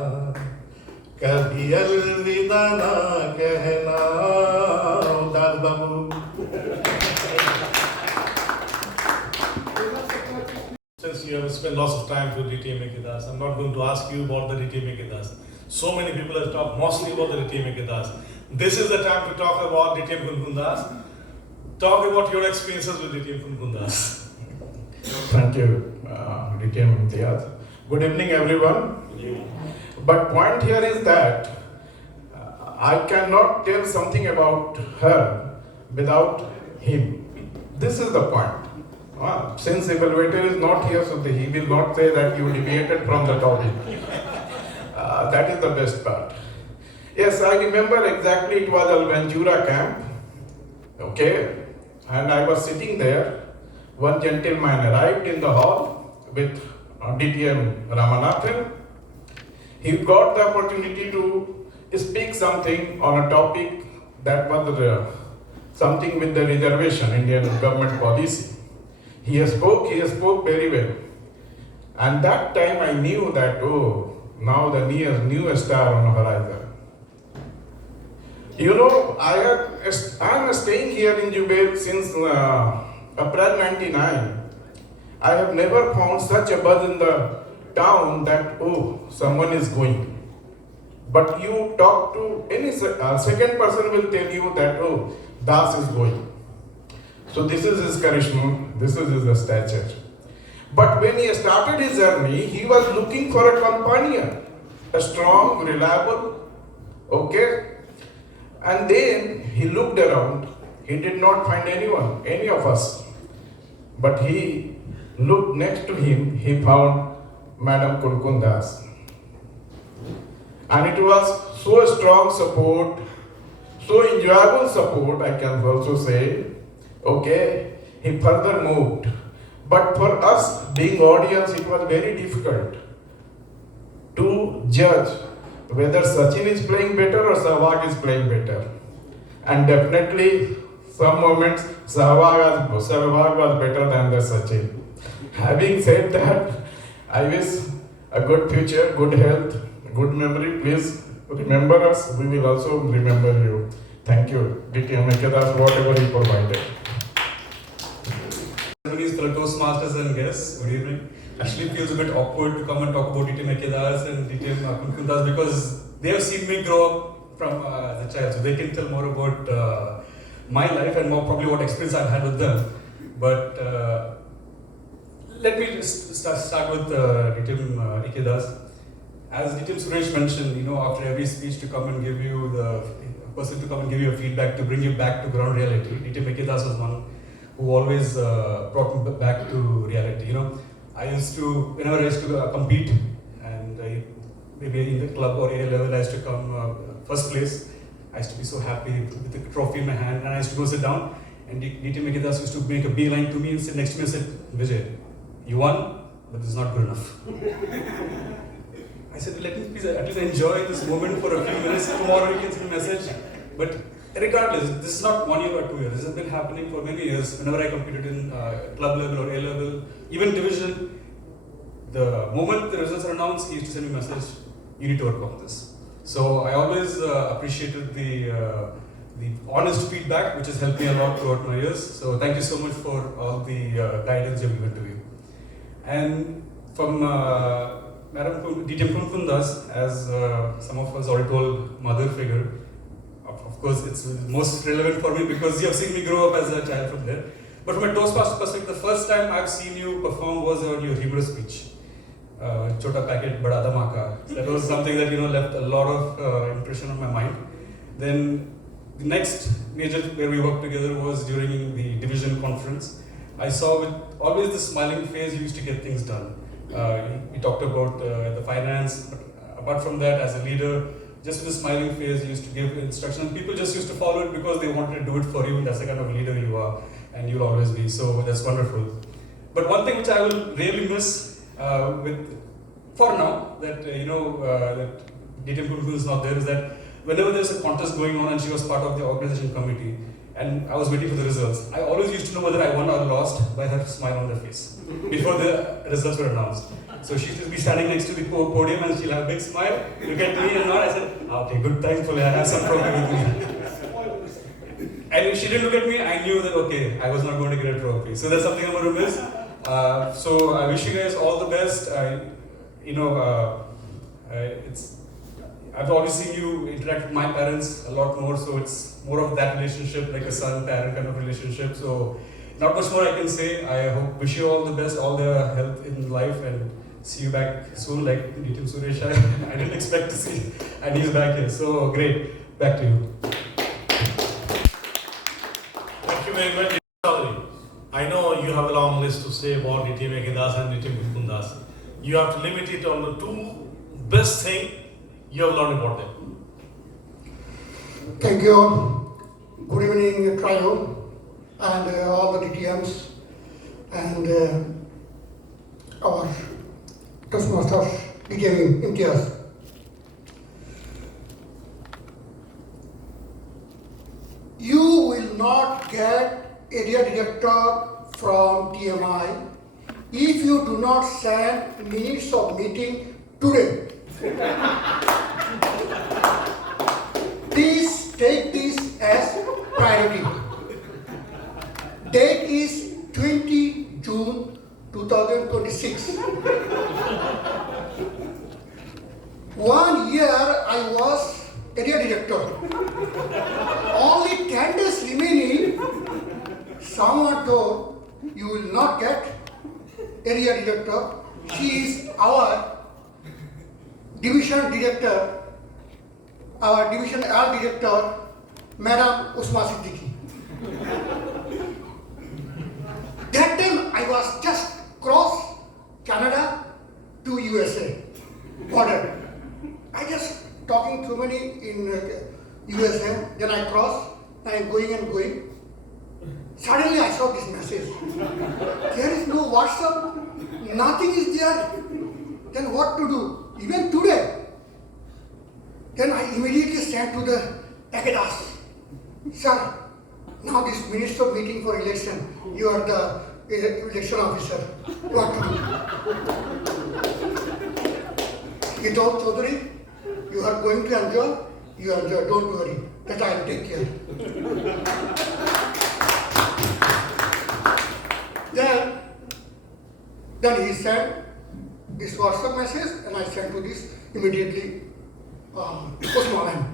कभी अलविदा ना कहना. दास बाबू. Since you have spent lots of time with DTM Kedas, I'm not going to ask you about the DTM Kedas. So many people have talked mostly about the DTM Kedas. This is the time to talk about DTM KunKun Das. Talk about your experiences with DTM KunKun Das. Thank you, DTM Imtiaz. Good evening, everyone. But point here is that I cannot tell something about her without him. This is the point. Since evaluator is not here, so he will not say that you deviated from the topic. That is the best part. Yes, I remember exactly, it was Al Ventura camp. Okay, and I was sitting there. One gentleman arrived in the hall with DTM Ramanathan. He got the opportunity to speak something on a topic that was something with the reservation, Indian government policy. He spoke very well. And that time I knew that, now the new star on the horizon. You know, I am staying here in Jubail since April 99. I have never found such a buzz in the town that, someone is going. But you talk to any second person will tell you that, Das is going. So this is his charisma, this is his stature. But when he started his journey, he was looking for a companion, a strong, reliable, okay? And then he looked around, he did not find anyone, any of us. But he looked next to him, he found Madam KunKun Das. And it was so strong support, so enjoyable support, I can also say. Okay, he further moved. But for us, being audience, it was very difficult to judge whether Sachin is playing better or Sehwag is playing better. And definitely, some moments, Sehwag was better than the Sachin. Having said that, I wish a good future, good health, good memory. Please remember us. We will also remember you. Thank you, DTM Kedas, whatever he provided. Toastmasters and guests, good evening. Actually, it feels a bit awkward to come and talk about DTM Kedas and DTM KunKun Das because they have seen me grow up from as a child, so they can tell more about my life and more probably what experience I've had with them. But let me just start with DTM Kedas. As DTM Suresh mentioned, after every speech to come and give you a feedback to bring you back to ground reality. DTM Kedas was one who always brought me back to reality. whenever I used to compete, and maybe in the club or area level, I used to come first place. I used to be so happy with the trophy in my hand, and I used to go sit down. And DT Mekidas used to make a beeline to me and sit next to me and said, Vijay, you won, but this is not good enough. I said, let me please at least enjoy this moment for a few minutes. Tomorrow you can send a message. But regardless, this is not 1 year or 2 years. This has been happening for many years. Whenever I competed in club level or A level, even division, the moment the results are announced, he used to send me a message, you need to work on this. So I always appreciated the honest feedback, which has helped me a lot throughout my years. So thank you so much for all the guidance you've given to me. And from Madam DTM KunKun Das, as some of us already told, mother figure. Of course, it's most relevant for me because you have seen me grow up as a child from there. But from a Toastmaster perspective, the first time I've seen you perform was on your humorous speech. Chota packet, bada dhamaka. That was something that left a lot of impression on my mind. Then the next major where we worked together was during the division conference. I saw with always the smiling face you used to get things done. We talked about the finance, but apart from that, as a leader, just with a smiling face, you used to give instructions. People just used to follow it because they wanted to do it for you, and that's the kind of leader you are, and you'll always be. So that's wonderful. But one thing which I will really miss for now, that that DTM KunKun is not there, is that whenever there's a contest going on and she was part of the organization committee, and I was waiting for the results, I always used to know whether I won or lost by her smile on her face before the results were announced. So she used to be standing next to the podium and she'll have a big smile, look at me and nod. I said, okay, good, thankfully I have some trophy with me. And if she didn't look at me, I knew that, okay, I was not going to get a trophy. So that's something I'm going to miss. So I wish you guys all the best. I've always seen you interact with my parents a lot more, so it's more of that relationship, like a son-parent kind of relationship. So not much more I can say. I wish you all the best, all the health in life, and see you back soon, like DTM Suresh. I didn't expect to see, and he's back here. So great, back to you. Thank you very much. I know you have a long list to say about DTM Mekidas and DTM KunKun Das. You have to limit it on the two best things you have learned about them. Thank you. Good evening, trio, and all the DTMs, and our Toastmasters, DTM Imtiaz. You will not get area director from TMI if you do not send minutes of meeting today. Please take this as priority. Date is 20 June 2026. 1 year I was area director. Only 10 days remaining, someone told you will not get area director. She is our division director, our division L director, Madam Usma Siddiqui. That time I was just cross Canada to USA border. I just talking too many in USA, then I cross, and I'm going and going. Suddenly I saw this message. There is no WhatsApp, nothing is there. Then what to do? Even today. Then I immediately sent to the Mekidas. Sir, now this minutes of meeting for election, you are the election officer. What to do? He told Chaudhary, you are going to enjoy, you enjoy, don't worry, that I will take care. Then he sent this WhatsApp message and I sent to this immediately postmortem.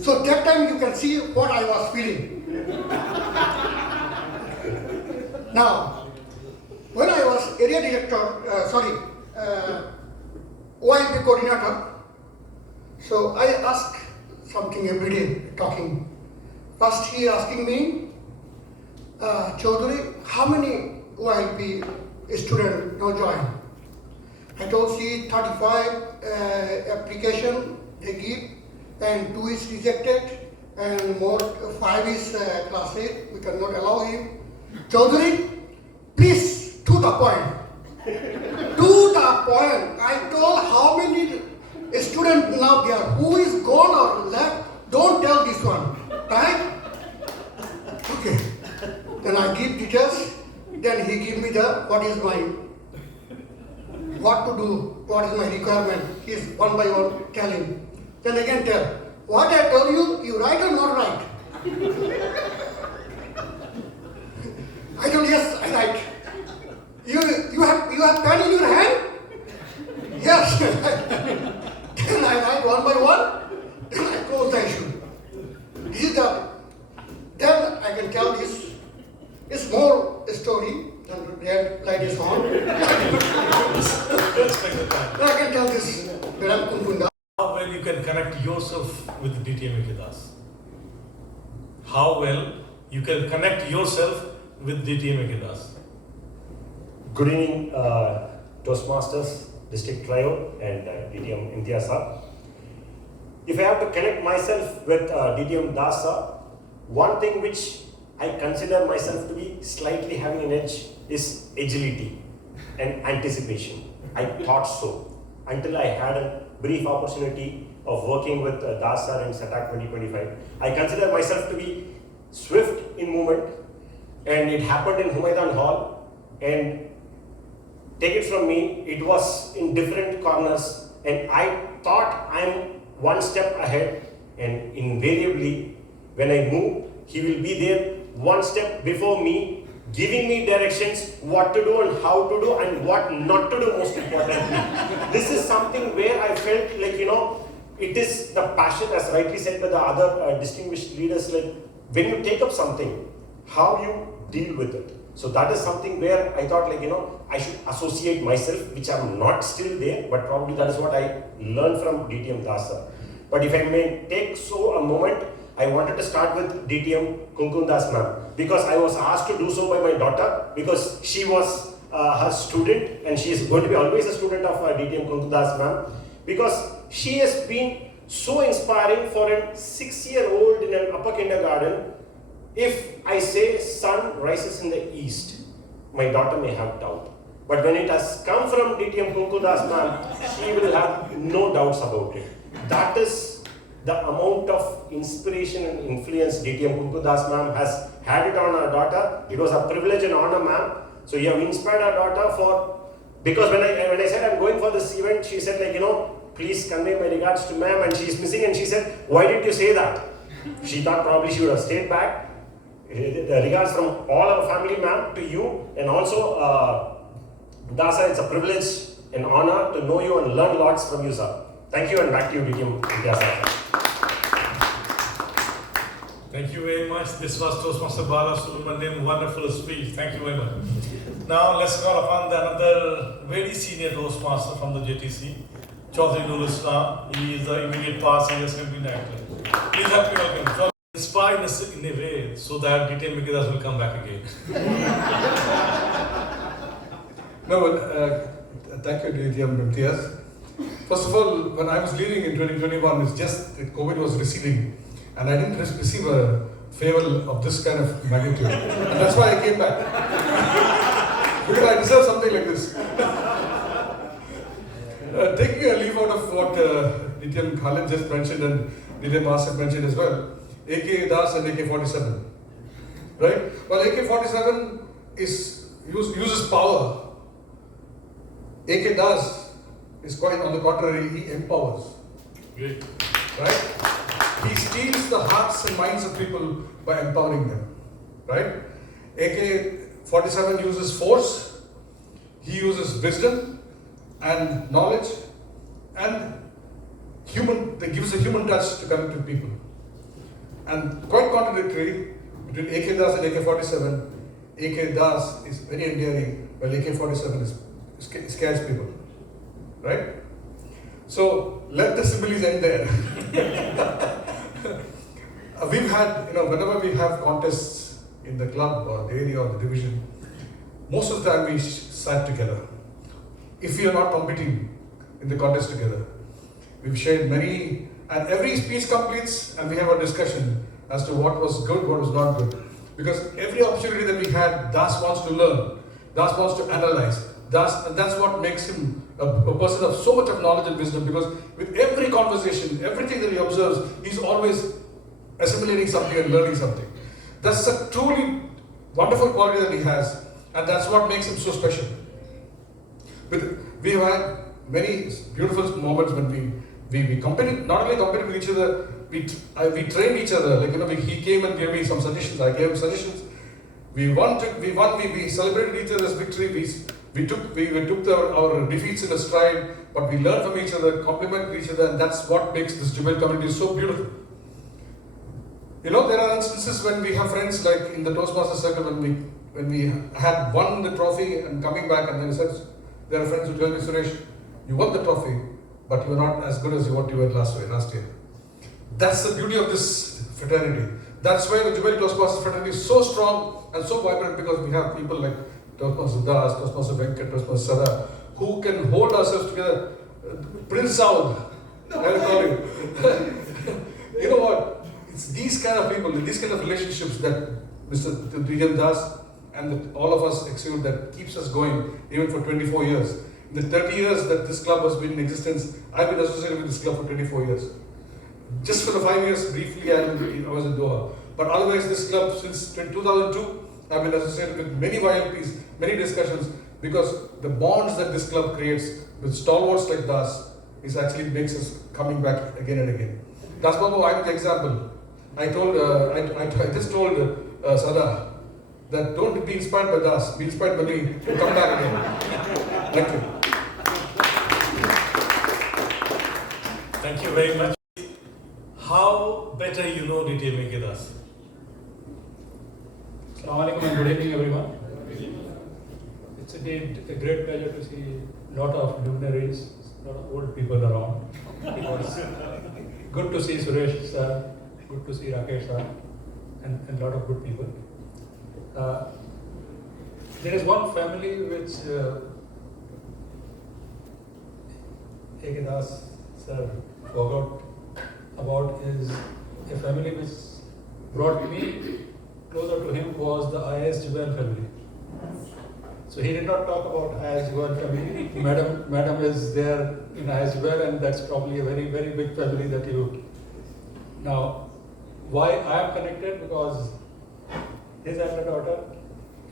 So that time you can see what I was feeling. Now, when I was area director, OIP coordinator, so I ask something every day, talking. First he asking me, Chaudhary, how many OIP student now join. I told see 35 application they give and 2 is rejected and more 5 is class 8. We cannot allow him. Chaudhary, please to the point. To the point. I told how many students now there, who is gone or left, don't tell this one, right? Okay. Then I give details, then he give me the, what to do, what is my requirement. He's one by one telling. Then again tell, what I tell you, you right or not right? I told yes, I write. You have pen in your hand? Yes. Then I write one by one, then I close the issue. This is then I can tell this. It's more a story than red light is on. Then I can tell this. How well you can connect yourself with DTM Ekidas? How well you can connect yourself with DTM Ekidas? Good evening, Toastmasters, District Trio, and DTM Imtiaz sir. If I have to connect myself with DTM Das sir, one thing which I consider myself to be slightly having an edge is agility and anticipation. I thought so until I had a brief opportunity of working with Das sir in SATAC 2025. I consider myself to be swift in movement, and it happened in Humaydan Hall, and take it from me, it was in different corners, and I thought I'm one step ahead, and invariably when I move, he will be there one step before me, giving me directions what to do and how to do and what not to do, most importantly. This is something where I felt like, it is the passion, as rightly said by the other distinguished leaders, like when you take up something, how you deal with it. So that is something where I thought like, I should associate myself, which I'm not still there, but probably that is what I learned from DTM Das sir. But if I may take a moment, I wanted to start with DTM KunKun Das ma'am, because I was asked to do so by my daughter, because she was her student and she is going to be always a student of DTM KunKun Das ma'am, because she has been so inspiring for a 6-year-old in an upper kindergarten. If I say sun rises in the east, my daughter may have doubt. But when it has come from DTM KunKun Das ma'am, she will have no doubts about it. That is the amount of inspiration and influence DTM KunKun Das ma'am has had it on our daughter. It was a privilege and honor, ma'am. So you have inspired our daughter because when I said I'm going for this event, she said like, please convey my regards to ma'am, and she is missing, and she said, why did you say that? She thought probably she would have stayed back. Regards from all our family, ma'am, to you, and also Dasa, it's a privilege and honor to know you and learn lots from you, sir. Thank you, and back to you, DTM Dasa. Thank you very much. This was Toastmaster Bala Subramanian, wonderful speech. Thank you very much. Now let's call upon another very senior Toastmaster from the JTC, Chaudhary Nurul Islam. He is the immediate past and assembly director. Please help me welcome. Inspire us in a way so that DTM Ekidas will come back again. Thank you, DTM Imtiaz. First of all, when I was leaving in 2021, it's just that COVID was receding, and I didn't receive a farewell of this kind of magnitude. And that's why I came back. Because I deserve something like this. Taking a leave out of what DTM Khalid just mentioned and DTM Asif mentioned as well, AK Das and AK-47, right? Well, AK-47 uses power. AK Das is quite on the contrary, he empowers. Great. Right? He steals the hearts and minds of people by empowering them, right? AK-47 uses force, he uses wisdom and knowledge, and that gives a human touch to connect with people. And quite contradictory between AK Das and AK-47, AK Das is very endearing, while AK-47 scares people, right? So let the similes end there. We've had, whenever we have contests in the club or the area or the division, most of the time we sat together. If we are not competing in the contest together, we've shared many, and every speech completes and we have a discussion as to what was good, what was not good. Because every opportunity that we had, Das wants to learn, Das wants to analyze. That's what makes him a person of so much of knowledge and wisdom, because with every conversation, everything that he observes, he's always assimilating something and learning something. That's a truly wonderful quality that he has, and that's what makes him so special. We have had many beautiful moments when we competed, not only competed with each other, we trained each other. He came and gave me some suggestions, I gave him suggestions. We celebrated each other's victory. We took our defeats in a stride, but we learned from each other, complimented each other, and that's what makes this Jubail community so beautiful. There are instances when we have friends like in the Toastmasters circle when we had won the trophy and coming back, and then said, there are friends who tell me, Suresh, you won the trophy, but you were not as good as you were last year. That's the beauty of this fraternity. That's why the Jubail Toastmasters fraternity is so strong and so vibrant, because we have people like Toastmaster Das, Toastmaster Venkat, Toastmaster Sada, who can hold ourselves together. Prince Saud, I will call you. You know what? It's these kind of people, these kind of relationships that Mr. DTM Das and all of us exude that keeps us going even for 24 years. In the 30 years that this club has been in existence, I've been associated with this club for 24 years. Just for the 5 years, briefly, I was in Doha. But otherwise, this club, since 2002, I've been associated with many YLPs, many discussions, because the bonds that this club creates with stalwarts like Das is actually makes us coming back again and again. Das Babu, I'm the example. I just told Sada that don't be inspired by Das, be inspired by me to come back again. Thank you. Thank you very much. How better you know DTM Das? Assalamu alaikum and good evening, everyone. It's indeed a great pleasure to see a lot of luminaries, a lot of old people around. It was good to see Suresh sir, good to see Rakesh sir, and a lot of good people. There is one family which A.K. Das sir forgot about, is a family which brought me closer to him, was the IAS Jubail family. So he did not talk about IAS Jubail family. Madam is there in IAS Jubail, and that's probably a very, very big family that you. Now, why I am connected? Because his elder daughter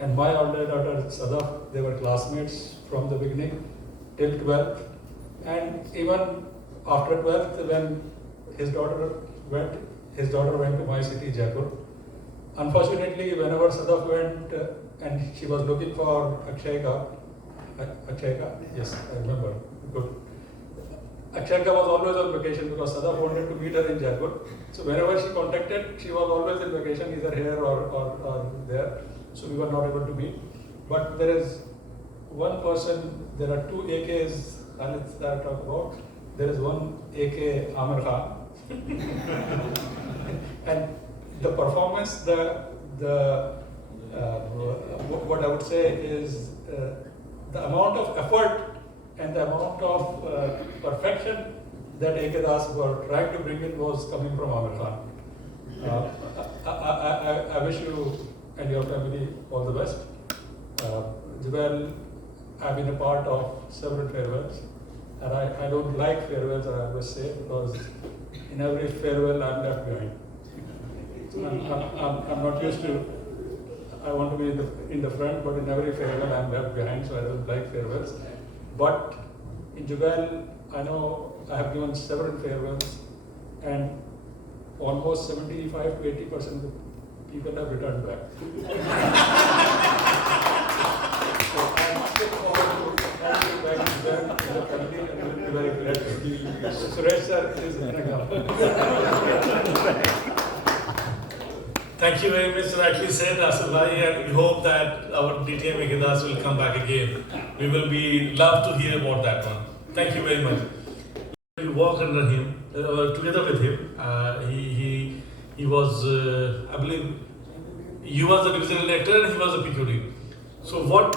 and my older daughter Sadaf, they were classmates from the beginning till 12th, and even after 12th, when his daughter went to my city, Jaipur. Unfortunately, whenever Sadaf went and she was looking for Akshayka, yes, I remember. Good. Akshayka was always on vacation because Sadaf wanted to meet her in Jaipur. So whenever she contacted, she was always in vacation, either here or there. So we were not able to meet. But there is one person, there are two AKs Khalid that I talk about. There is one AK Amir Khan. And the performance, what I would say is the amount of effort and the amount of perfection that A.K. Das were trying to bring in was coming from Amir Khan. I wish you and your family all the best. Jubail, I've been a part of several farewells, and I don't like farewells, I always say, because in every farewell I'm left behind. I'm not used to, I want to be in the front, but in every farewell I'm left behind, so I don't like farewells. But in Jubail, I know I have given several farewells, and almost 75 to 80% of the people have returned back. So I look forward to having you back in the family, and we'll be very glad to see you. Suresh sir is in Thank you very much, rightly said, Asif Bhai, and we hope that our DTM A.K. Das will come back again. We will be love to hear about that one. Thank you very much. We worked under him, together with him. He was, I believe, you was the divisional director and he was the PQD. So what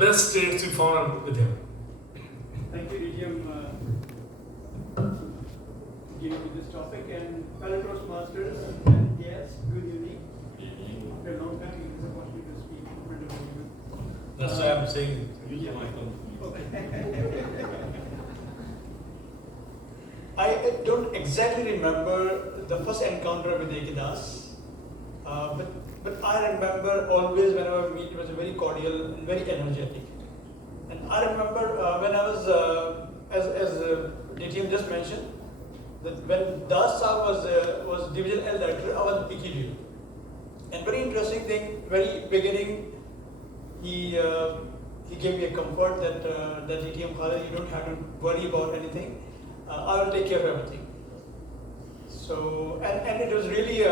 best traits you found with him? Thank you, DTM, giving me this topic. And fellow Toastmasters, and yes, good evening. After a long time, it is a opportunity to speak in front of you. That's why I'm saying use the mic. I don't exactly remember the first encounter with Ekidas, but I remember always whenever we meet, it was very cordial and very energetic. And I remember when I was, as DTM just mentioned, that when Das Saab was Division L Director, I was PKD. And very interesting thing, very beginning, he gave me a comfort that DTM Khalid, you don't have to worry about anything. I will take care of everything. So, and it was really,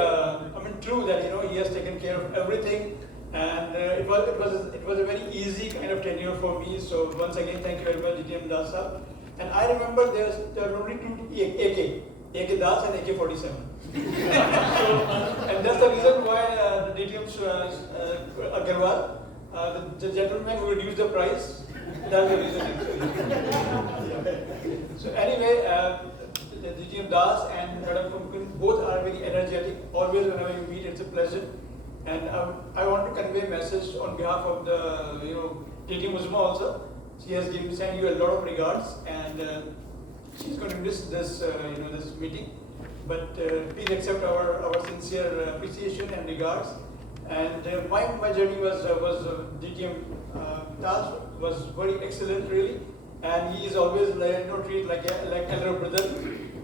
true that he has taken care of everything, and it was a very easy kind of tenure for me. So once again, thank you very much, DTM Das sir. And I remember there were only two AK Das and AK-47. So, and that's the reason why DTM Agarwal, the gentleman who reduced the price, that's the reason actually. So anyway, the DTM Das and Madam KunKun both are very energetic. Always whenever you meet, it's a pleasure. And I want to convey a message on behalf of the DTM Uzma also. She has sent you a lot of regards, and she's going to miss this this meeting. But please accept our sincere appreciation and regards. And my journey was DTM Das was very excellent really, and he is always treated like elder brother.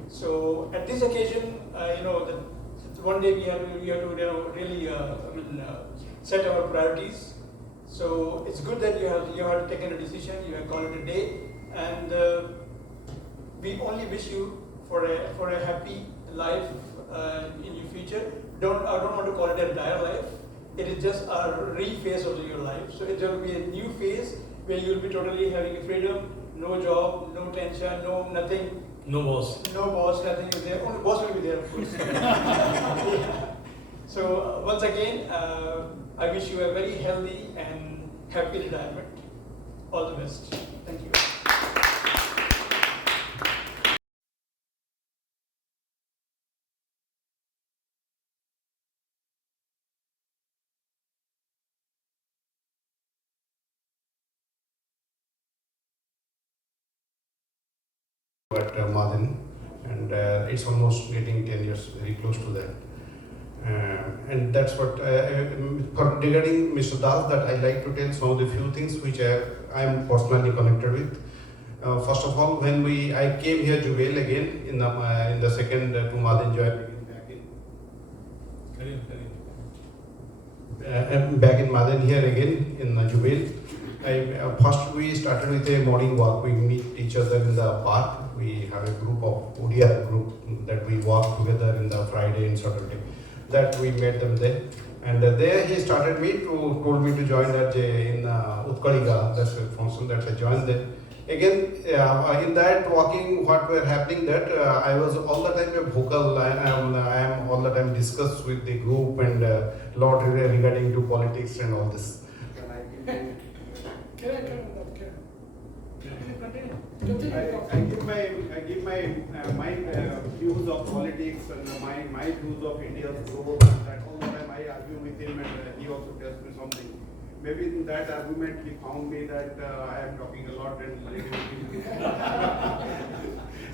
So at this occasion, that one day we have to really set our priorities. So it's good that you have taken a decision, you have called it a day, and we only wish you for a happy life in your future. I don't want to call it a dire life. It is just a re-phase of your life. So there will be a new phase where you will be totally having freedom, no job, no tension, no nothing. No boss. No boss, nothing is there. Only boss will be there, of course. Yeah. So once again, I wish you a very healthy and happy retirement. All the best. Thank you. At Madin, and it's almost getting 10 years, very close to that. And that's what, regarding Mr. Das, that I like to tell some of the few things which I am personally connected with. First of all, when I came here Jubail again in the second to Madin join back in Madin here again in Jubail. First we started with a morning walk. We meet each other in the park. We have a group of ODR group that we walk together in the Friday and Saturday. That we met them there. And there he told me to join that in Utkaliga, that's a function that I joined there. Again, in that walking, what were happening that I was all the time vocal. I am all the time discussed with the group and lot regarding to politics and all this. I give my views of politics and my views of India's growth. That all the time I argue with him, and he also tells me something. Maybe in that argument he found me that I am talking a lot and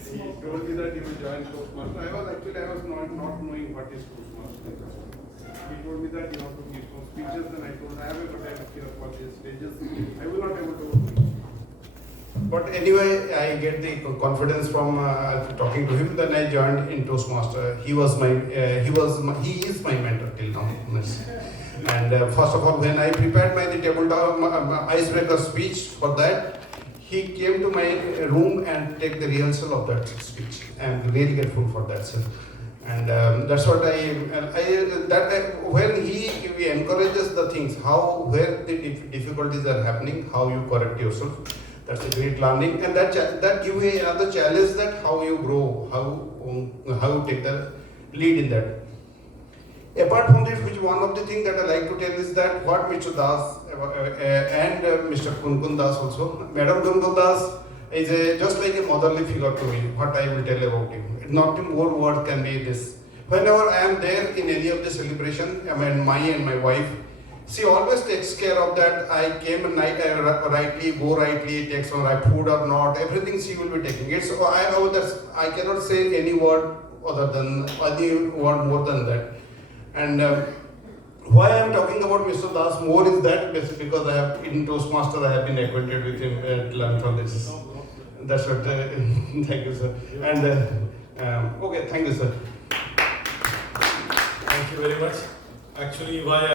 he told me that he will join Toastmasters. I was not knowing what is Toastmasters. He told me that you have to give some speeches, and I told him I have a good time here for these stages. I will not able to. But anyway, I get the confidence from talking to him. Then I joined in Toastmaster. He is my mentor till now. And first of all, when I prepared the tabletop icebreaker speech for that, he came to my room and take the rehearsal of that speech. I am really grateful for that, sir. And that's what when he encourages the things, where the difficulties are happening, how you correct yourself. That's a great learning, and that gives you another challenge that how you grow, how you take the lead in that. Apart from this, which one of the things that I like to tell is that what Mr. Das and Mr. KunKun Das also, Madam KunKun Das is just like a motherly figure to me, what I will tell about him. Not more word can be this. Whenever I am there in any of the celebration, I mean my and my wife, she always takes care of that. I came and rightly, go rightly, takes on right food or not, everything she will be taking it. So I cannot say any word other than, any word more than that. And why I am talking about Mr. Das more is that because I have in Toastmasters I have been acquainted with him at London. That's what. Thank you, sir. And okay, thank you, sir. Thank you very much. Actually, why